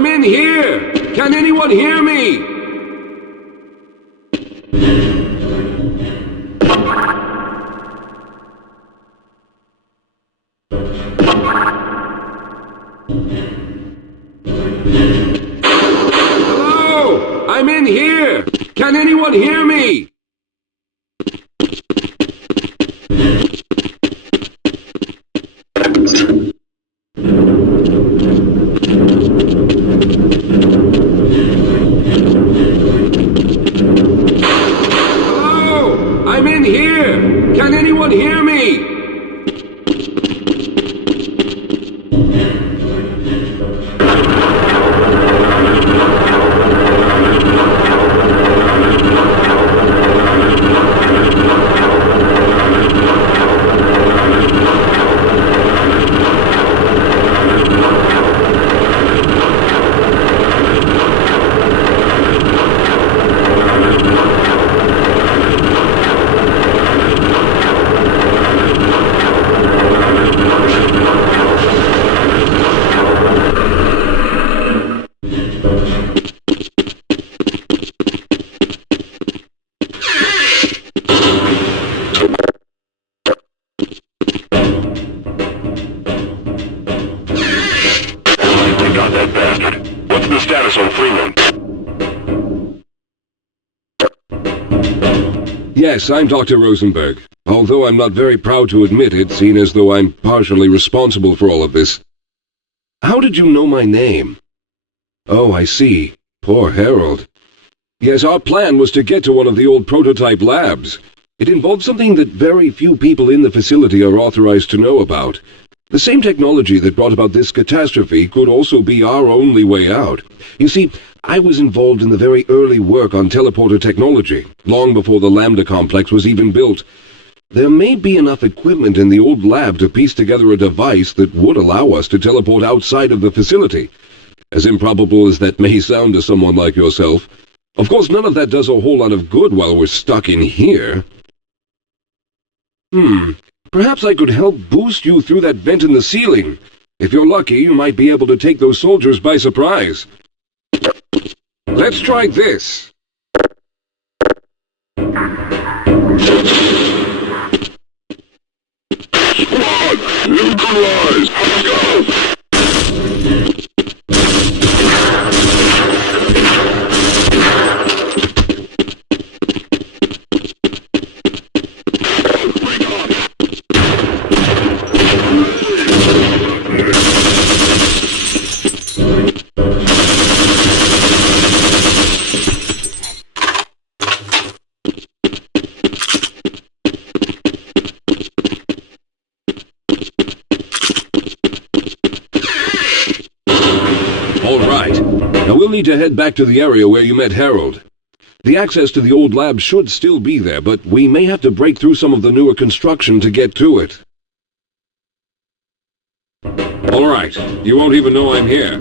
I'm in here! Can anyone hear me? Hello? I'm in here! Can anyone hear me? Yes, I'm Dr. Rosenberg. Although I'm not very proud to admit it, seeing as though I'm partially responsible for all of this. How did you know my name? Oh, I see. Poor Harold. Yes, our plan was to get to one of the old prototype labs. It involved something that very few people in the facility are authorized to know about. The same technology that brought about this catastrophe could also be our only way out. You see, I was involved in the very early work on teleporter technology, long before the Lambda complex was even built. There may be enough equipment in the old lab to piece together a device that would allow us to teleport outside of the facility. As improbable as that may sound to someone like yourself. Of course, none of that does a whole lot of good while we're stuck in here. Perhaps I could help boost you through that vent in the ceiling. If you're lucky, you might be able to take those soldiers by surprise. Let's try this. Squad, neutralized. Go! Now we'll need to head back to the area where you met Harold. The access to the old lab should still be there, but we may have to break through some of the newer construction to get to it. All right, you won't even know I'm here.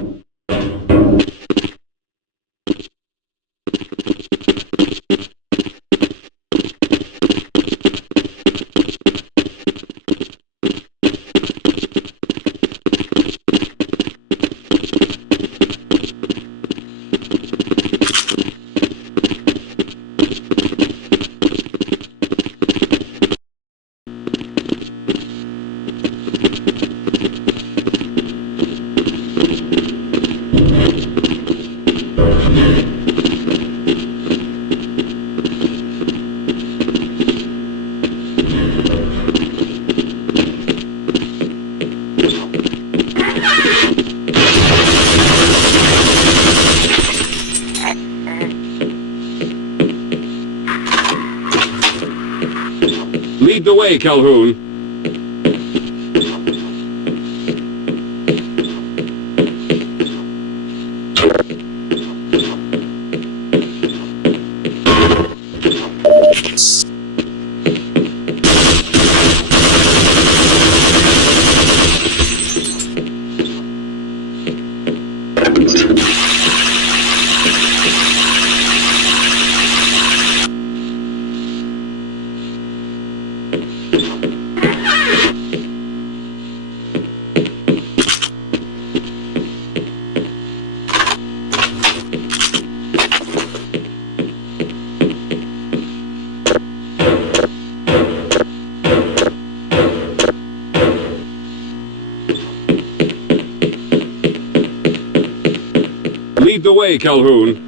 Lead the way, Calhoun. Lead the way, Calhoun.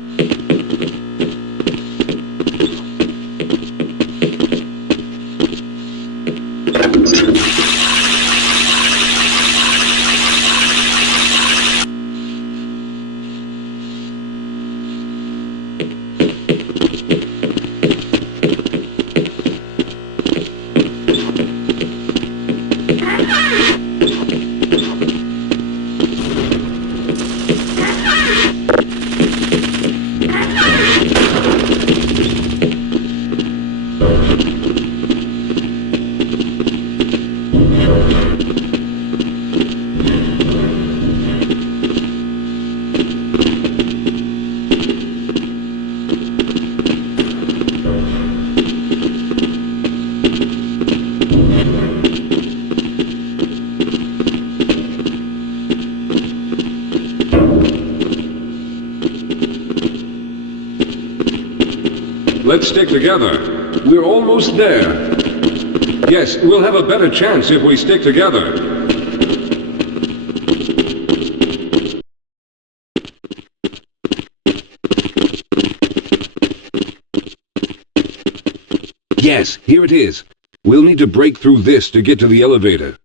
Let's stick together. We're almost there. Yes, we'll have a better chance if we stick together. Yes, here it is. We'll need to break through this to get to the elevator.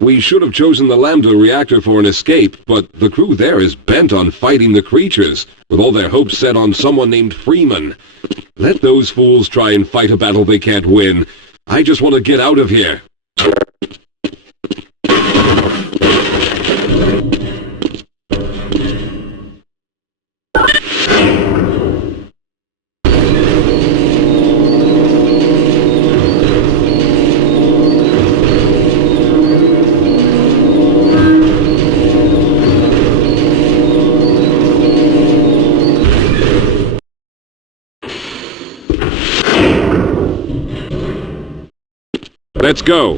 We should have chosen the Lambda reactor for an escape, but the crew there is bent on fighting the creatures, with all their hopes set on someone named Freeman. Let those fools try and fight a battle they can't win. I just want to get out of here. Let's go.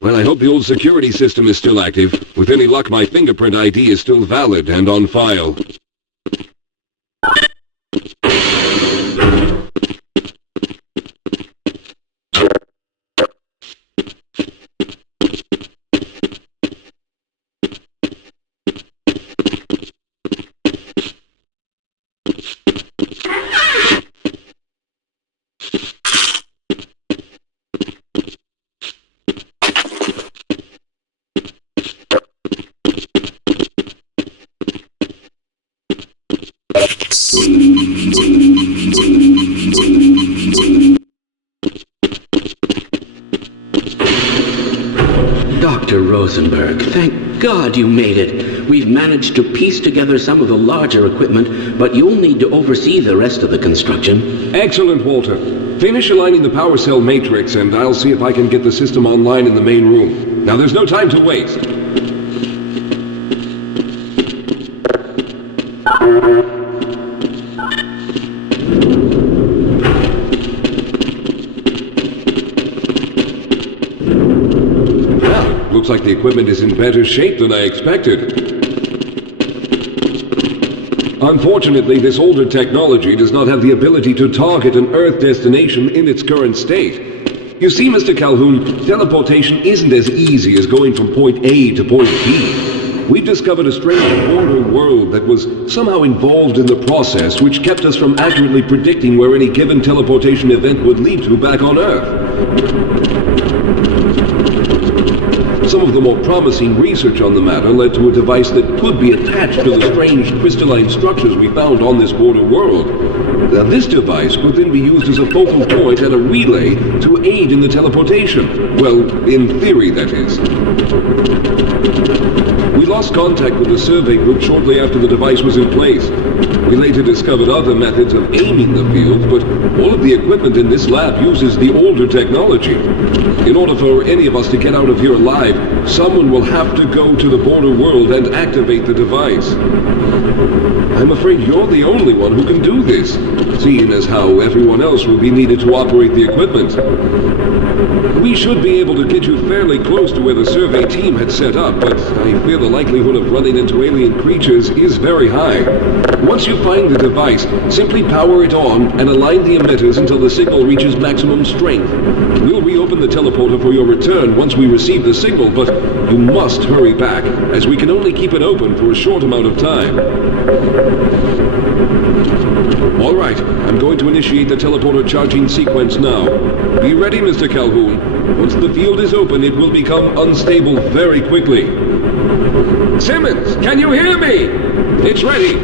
Well, I hope the old security system is still active. With any luck, my fingerprint ID is still valid and on file. Dr. Rosenberg, thank God you made it. We've managed to piece together some of the larger equipment, but you'll need to oversee the rest of the construction. Excellent, Walter. Finish aligning the power cell matrix, and I'll see if I can get the system online in the main room. Now, there's no time to waste. Well, looks like the equipment is in better shape than I expected. Unfortunately, this older technology does not have the ability to target an Earth destination in its current state. You see, Mr. Calhoun, teleportation isn't as easy as going from point A to point B. We've discovered a strange border world that was somehow involved in the process, which kept us from accurately predicting where any given teleportation event would lead to back on Earth. Some of the more promising research on the matter led to a device that could be attached to the strange crystalline structures we found on this border world. Now, this device could then be used as a focal point and a relay to aid in the teleportation. Well, in theory, that is. We lost contact with the survey group shortly after the device was in place. We later discovered other methods of aiming the field, but all of the equipment in this lab uses the older technology. In order for any of us to get out of here alive, someone will have to go to the border world and activate the device. I'm afraid you're the only one who can do this, seeing as how everyone else will be needed to operate the equipment. We should be able to get you fairly close to where the survey team had set up, but I fear the likelihood of running into alien creatures is very high. Once you find the device, simply power it on and align the emitters until the signal reaches maximum strength. We'll reopen the teleporter for your return once we receive the signal, but you must hurry back, as we can only keep it open for a short amount of time. All right, I'm going to initiate the teleporter charging sequence now. Be ready, Mr. Calhoun. Once the field is open, it will become unstable very quickly. Simmons, can you hear me? It's ready.